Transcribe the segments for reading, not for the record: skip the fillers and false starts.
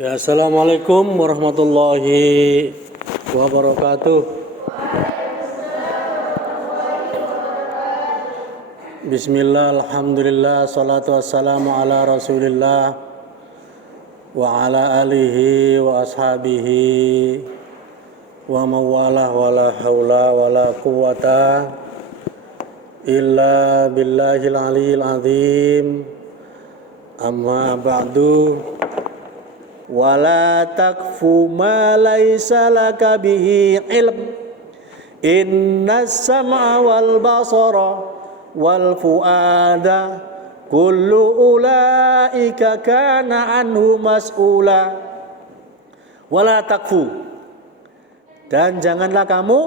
Ya, assalamualaikum warahmatullahi wabarakatuh. Bismillah, alhamdulillah, salatu wassalamu ala rasulillah wa ala alihi wa ashabihi wa mawalah wa la hawla wa la quwata illa billahil aliyil azim. Amma ba'du. Wala takfu ma laysa laka bihi ilm innas sam'a wal basara wal fuada kullu ulaika kana anhu mas'ula. Wala takfu, dan janganlah kamu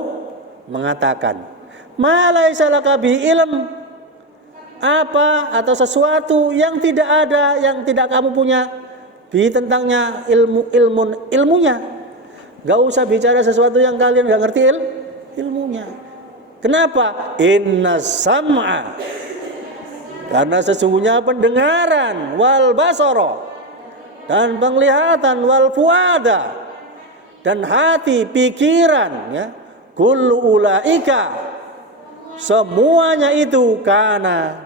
mengatakan ma laysa laka bihi ilm, apa atau sesuatu yang tidak ada, yang tidak kamu punya tentangnya ilmunya. Gak usah bicara sesuatu yang kalian gak ngerti ilmunya. Kenapa? Inna sam'a, karena sesungguhnya pendengaran, wal basara, dan penglihatan, wal fuada, dan hati, pikiran, ya, kullu ulaika, semuanya itu kana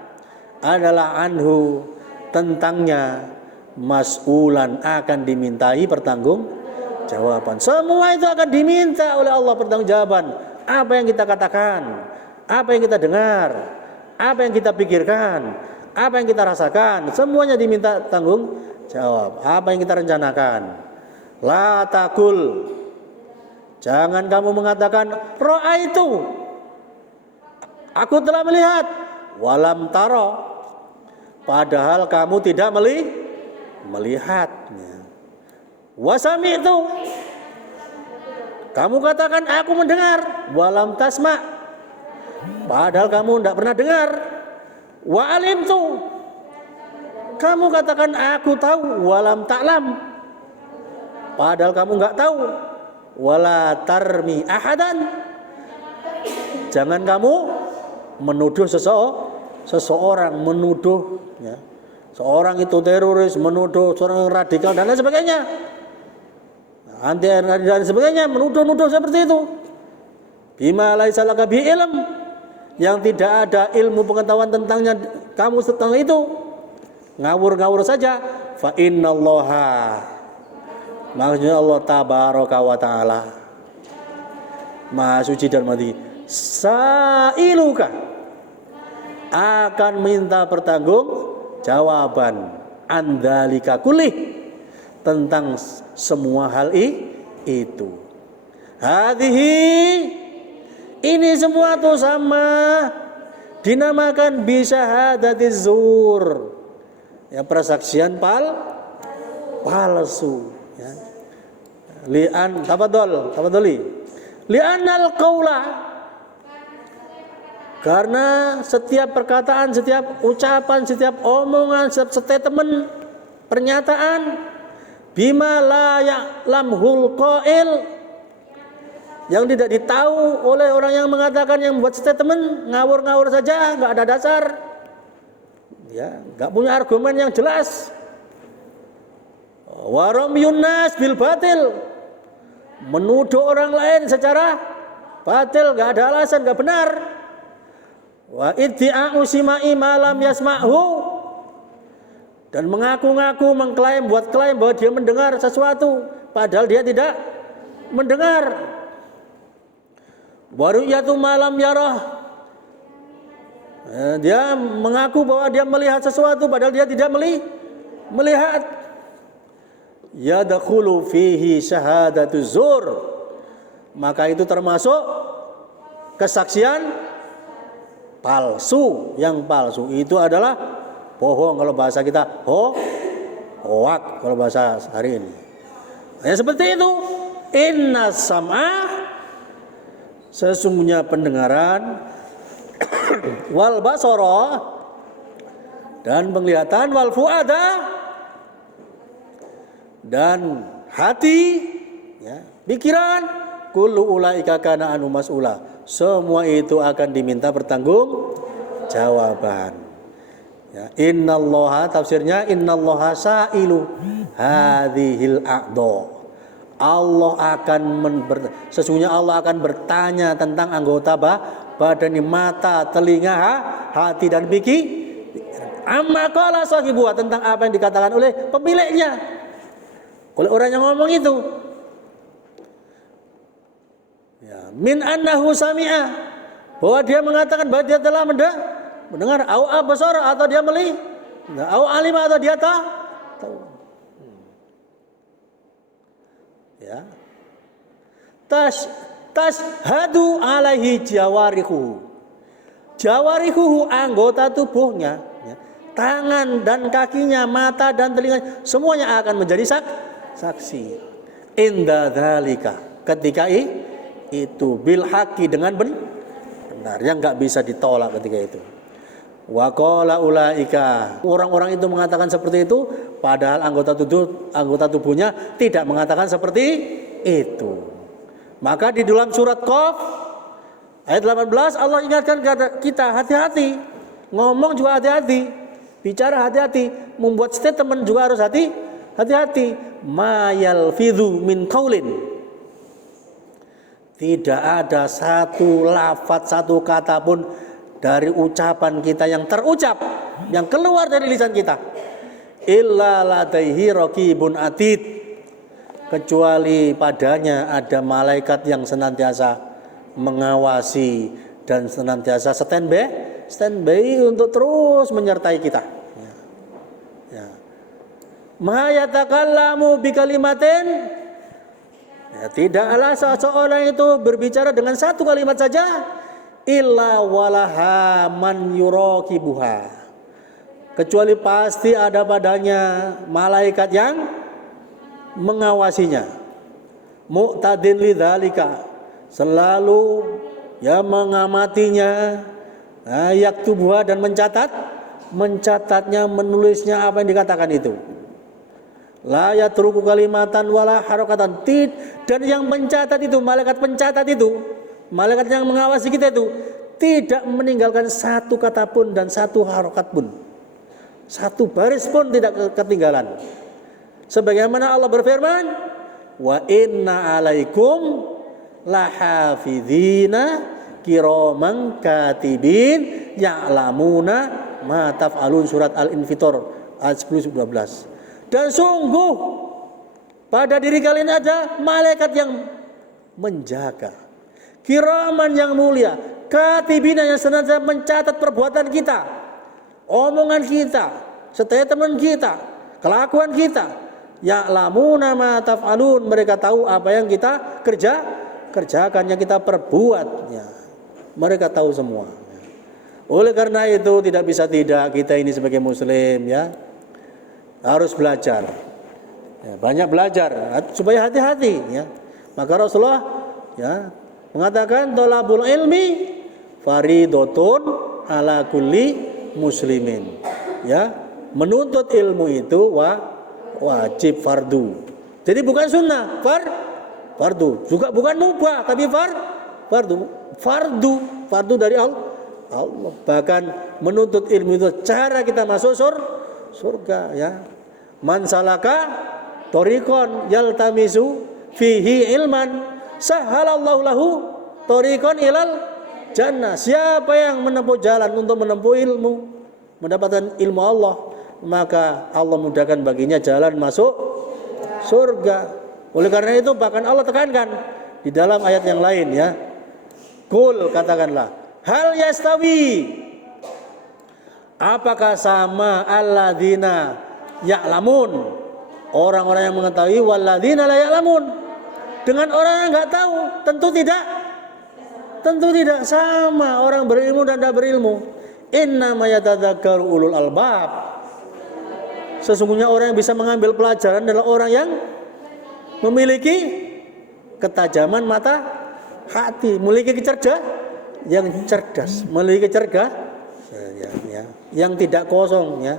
adalah anhu, tentangnya, mas'ulan, akan dimintai pertanggungjawaban. Semua itu akan diminta oleh Allah pertanggungjawaban. Apa yang kita katakan, apa yang kita dengar, apa yang kita pikirkan, apa yang kita rasakan, semuanya diminta tanggung jawab. Apa yang kita rencanakan. La takul, jangan kamu mengatakan ra'aitu, aku telah melihat, walam taro, padahal kamu tidak melihatnya. Wasami itu, kamu katakan aku mendengar, walam tasma, padahal kamu tidak pernah dengar. Wa alim tu, kamu katakan aku tahu, walam ta'lam, padahal kamu nggak tahu. Wala tarmi ahadan, jangan kamu menuduh seseorang, menuduh, ya, seorang itu teroris, menuduh seorang radikal dan lain sebagainya, anti dan sebagainya, menuduh-nuduh seperti itu. Bima laisa laka bi ilm, yang tidak ada ilmu pengetahuan tentangnya kamu tentang itu, ngawur-ngawur saja. Fa innallaha, maksudnya Allah tabaraka wa taala, Maha suci dan mati, sailuka, akan minta pertanggungjawaban andalika kulih, tentang semua hal itu. Hadhihi, ini semua itu sama dinamakan bisyahadatiz zur, ya, persaksian palsu, ya. Li'an tafadholi li'anal qaula, karena setiap perkataan, setiap ucapan, setiap omongan, setiap statement, pernyataan, bima la ya'lamhul qail, yang tidak ditahu oleh orang yang mengatakan, yang membuat statement, ngawur-ngawur saja, nggak ada dasar, ya, nggak punya argumen yang jelas. Wa ramyun nas bil batil, menuduh orang lain secara batil, nggak ada alasan, nggak benar. Wa iddi'a'u sima'i malam yasma'hu, dan mengaku-ngaku, mengklaim, buat klaim bahwa dia mendengar sesuatu padahal dia tidak mendengar. Wa ru'yatu malam yarah, dia mengaku bahwa dia melihat sesuatu padahal dia tidak melihat. Yadkhulu fihi syahadatu zur, maka itu termasuk kesaksian palsu. Yang palsu itu adalah bohong, kalau bahasa kita hoak kalau bahasa hari ini. Ya, seperti itu. Inna sam'a, sesungguhnya pendengaran, wal basara, dan penglihatan, wal fuada, dan hati, ya, pikiran, kullu ulaika kana anhu mas'ula, semua itu akan diminta pertanggungjawaban. Ya, innallaha tafsirnya innallaha sa'ilu hadhil a'dha. Sesungguhnya Allah akan bertanya tentang anggota badan ini, mata, telinga, hati dan pikir. Amma qala sahibuha, tentang apa yang dikatakan oleh pemiliknya, oleh orang yang ngomong itu. Ya, min annahu sami'a, bahwa dia mengatakan bahwa dia telah mendengar, au abasara, atau dia melihat, au alima, atau dia tahu. Ya. Tashhadu alaihi jawarihu. Jawarihu, anggota tubuhnya, ya, tangan dan kakinya, mata dan telinga, semuanya akan menjadi saksi. Inda dzalika, ketika itu bil haqi, dengan benar, yang enggak bisa ditolak ketika itu. Wa qala ulaika, orang-orang itu mengatakan seperti itu, padahal anggota tubuhnya tidak mengatakan seperti itu. Maka di dalam surat Qaf ayat 18 Allah ingatkan kita hati-hati, ngomong juga hati-hati, bicara hati-hati, membuat statement juga harus hati-hati. Ma yalfidhu min qaulin, tidak ada satu lafaz, satu kata pun dari ucapan kita yang terucap, yang keluar dari lisan kita, illa ladaihi raqibun atid, kecuali padanya ada malaikat yang senantiasa mengawasi dan senantiasa standby untuk terus menyertai kita. Ya. Ma yatakallamu bikalimatin, ya, tidaklah seseorang itu berbicara dengan satu kalimat saja, illa walaha man yuraqibuha, kecuali pasti ada padanya malaikat yang mengawasinya. Mu'tadin lidzalika, selalu ya mengamatinya, yaktubuha, dan mencatatnya, menulisnya apa yang dikatakan itu. La yatruku kalimatan wala harakatan, dan yang mencatat itu, malaikat pencatat itu, malaikat yang mengawasi kita itu, tidak meninggalkan satu kata pun dan satu harokat pun, satu baris pun tidak ketinggalan. Sebagaimana Allah berfirman, wa inna alaikum lahafidhina kiraman katibin ya'lamuna ma taf'alun, surat Al-Infitor ayat 10-12. Dan sungguh pada diri kalian ada malaikat yang menjaga, kiraman yang mulia, katibina yang senantiasa mencatat perbuatan kita, omongan kita, statement kita, kelakuan kita. Ya'lamuna ma taf'alun, mereka tahu apa yang kita kerjakan, yang kita perbuat, ya. Mereka tahu semua. Oleh karena itu tidak bisa tidak, kita ini sebagai muslim, ya, harus belajar, ya, banyak belajar supaya hati-hati, ya. Maka Rasulullah, ya, mengatakan thalabul ilmi faridotun ala kulli muslimin, ya, menuntut ilmu itu wajib, fardu. Jadi bukan sunnah, fardu. Juga bukan mubah, tapi fardu dari Allah. Bahkan menuntut ilmu itu cara kita masuk surga, ya. Man salaka tariqan yaltamisu fihi ilman sahalallahu lahu tariqan ilal jannah. Siapa yang menempuh jalan untuk menempuh ilmu, mendapatkan ilmu Allah, maka Allah mudahkan baginya jalan masuk surga. Oleh karena itu bahkan Allah tekankan di dalam ayat yang lain, ya, qul, katakanlah, hal yastawi, apakah sama alladzina ya'lamun, orang-orang yang mengetahui, walladzina la ya'lamun, dengan orang yang enggak tahu? Tentu tidak sama orang berilmu dan tidak berilmu. Innama yatadzakkaru ulul albab, sesungguhnya orang yang bisa mengambil pelajaran adalah orang yang memiliki ketajaman mata hati, memiliki yang cerdas, memiliki yang tidak kosong, ya.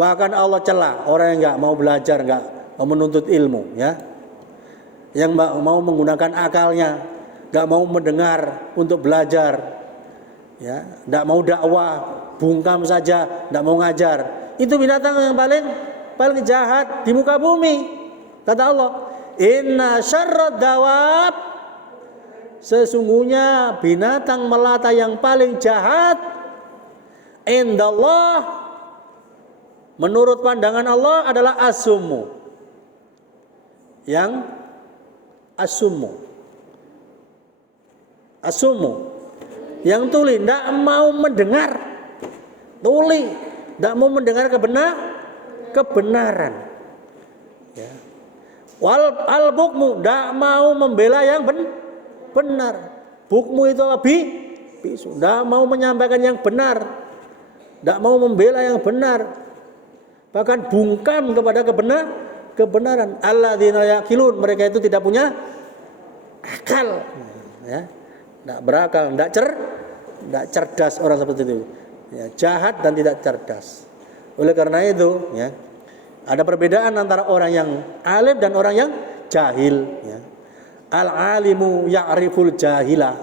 Bahkan Allah cela orang yang enggak mau belajar, enggak mau menuntut ilmu, ya, yang mau menggunakan akalnya, enggak mau mendengar untuk belajar, ya, enggak mau dakwah, bungkam saja, tidak mau ngajar. Itu binatang yang paling jahat di muka bumi. Kata Allah, inna syarrad dawab, sesungguhnya binatang melata yang paling jahat indallah, menurut pandangan Allah adalah as-summu. Yang as-summu, yang tuli, tidak mau mendengar, tuli, tidak mau mendengar kebenaran. Ya. Al-bukmu, tidak mau membela yang benar. Bukmu itu bisu, tidak mau menyampaikan yang benar, tidak mau membela yang benar, bahkan bungkam kepada kebenaran. Alladzina yaqilun, mereka itu tidak punya akal, ya, tidak berakal, tidak cerdas orang seperti itu, ya, jahat dan tidak cerdas. Oleh karena itu, ya, ada perbedaan antara orang yang alim dan orang yang jahil, ya. Al-alimu ya'riful jahila,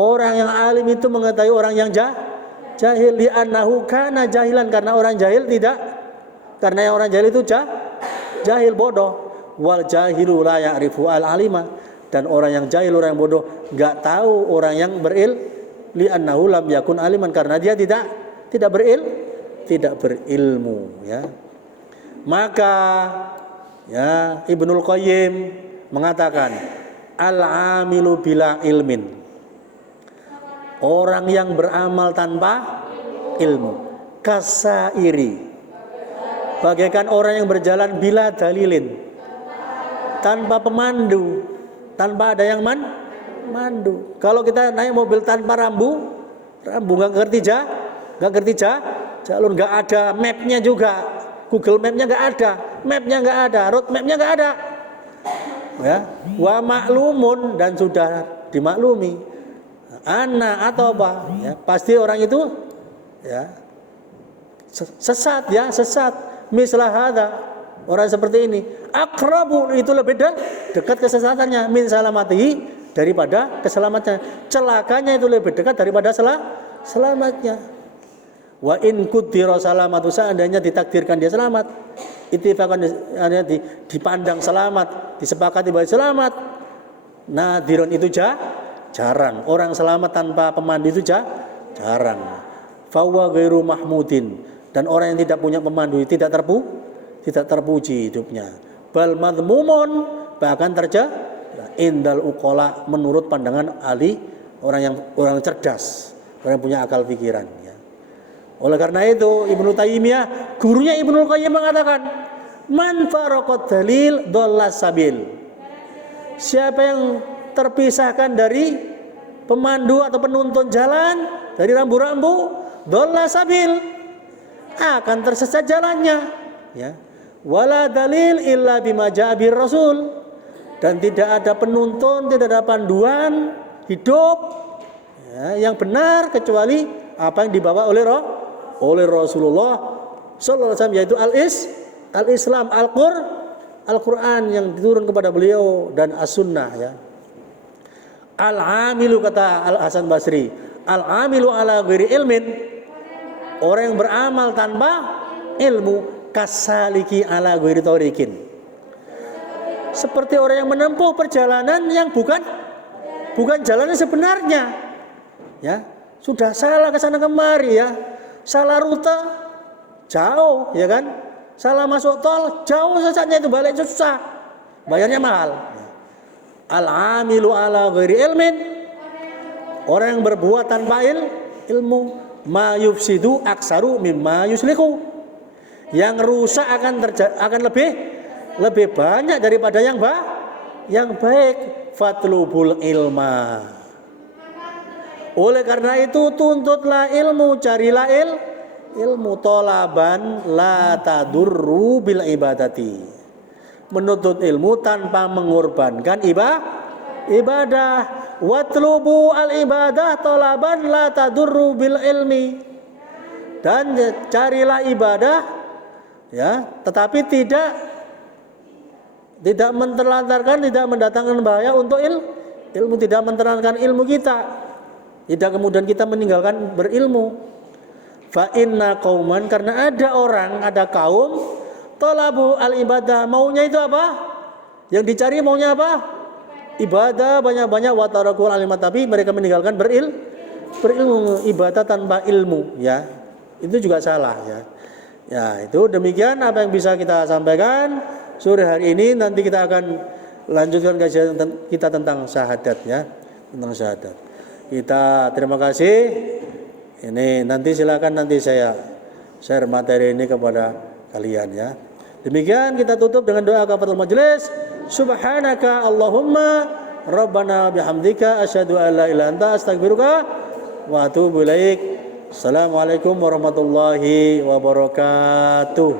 orang yang alim itu mengetahui orang yang jahil, li'annahu kana jahilan, karena orang jahil tidak, karena orang jahil itu jahil, bodoh. Wal jahilu la ya'rifu al-alima, dan orang yang jahil, orang yang bodoh, enggak tahu orang yang li'annahu lam yakun aliman, karena dia tidak berilmu, ya. Maka, ya, Ibnul Qayyim mengatakan, al-amilu bila ilmin, orang yang beramal tanpa ilmu, kasairi, bagaikan orang yang berjalan bila dalilin, tanpa pemandu, tanpa ada yang mandu. Kalau kita naik mobil tanpa rambu nggak ngerti jalur, nggak ada mapnya juga, Google Mapnya nggak ada, mapnya nggak ada, road mapnya nggak ada, ya. Wa maklumun, dan sudah dimaklumi, ana atau apa, ya, pasti orang itu, ya, sesat. Mislah hadza, orang seperti ini, akrabu, itu lebih dekat kesesatannya, min salamatihi, daripada keselamatannya, celakanya itu lebih dekat daripada selamatnya. Wa in qudira salamatu, seandainya ditakdirkan dia selamat, ittifaqan, dipandang selamat, disepakati bahwa selamat, nadirun, itu jarang. Orang selamat tanpa pemandu itu jarang. Fawa ghairu mahmudin, dan orang yang tidak punya pemandu tidak terpuji hidupnya. Bal madmumun, bahkan indal uqala, menurut pandangan ahli, orang cerdas, orang yang punya akal pikiran, ya. Oleh karena itu Ibnu Taimiyah, gurunya Ibnu Qayyim, mengatakan, man faraqat dalil dhallas sabil, siapa yang terpisahkan dari pemandu atau penuntun jalan, dari rambu-rambu, dhallas sabil, akan tersesat jalannya, ya. Wala dalil illa bima ja'a bir rasul, dan tidak ada penuntun, tidak ada panduan hidup, ya, yang benar kecuali apa yang dibawa oleh Rasulullah sallallahu alaihi wasallam, yaitu al-Islam, Al-Quran yang diturun kepada beliau, dan as-sunnah, ya. Al-amilu, kata Al-Hasan Basri, al-amilu ala ghairi ilmin, orang yang beramal tanpa ilmu, kasaliki ala ghairi tariqin, seperti orang yang menempuh perjalanan yang bukan jalannya sebenarnya, ya. Sudah salah ke sana kemari, ya, salah rute, jauh, ya kan, salah masuk tol, jauh sesatnya, itu balik susah, bayarnya mahal. Al-amilu ala ghairi ilmin, orang yang berbuat tanpa ilmu, ma yufsidu aksaru mimma yuslihu, yang rusak akan lebih banyak daripada yang baik. Fatlubul ilma, oleh karena itu tuntutlah ilmu, carilah ilmu, tolaban la tadurru bil ibadati, menuntut ilmu tanpa mengorbankan ibadah. Watlubu al ibadah tolaban la tadurru bil ilmi, dan carilah ibadah, ya, tetapi tidak menterlantarkan, tidak mendatangkan bahaya untuk ilmu, tidak menterlantarkan ilmu kita, tidak kemudian kita meninggalkan berilmu. fa inna qauman, karena ada orang, ada kaum, talabu al ibadah, maunya itu apa? Yang dicari maunya apa? Ibadah banyak-banyak, wa tarakul alimat, tapi mereka meninggalkan berilmu. Ibadah tanpa ilmu, ya itu juga salah, ya. Ya, itu demikian apa yang bisa kita sampaikan sore hari ini. Nanti kita akan lanjutkan kajian kita tentang syahadat, ya, tentang syahadat. Kita terima kasih. Ini nanti silakan nanti saya share materi ini kepada kalian, ya. Demikian kita tutup dengan doa kafaratul majelis. Subhanaka Allahumma Rabbana bihamdika asyhadu an la ilaha illa anta astaghfiruka wa atubu ilaik. Assalamualaikum warahmatullahi wabarakatuh.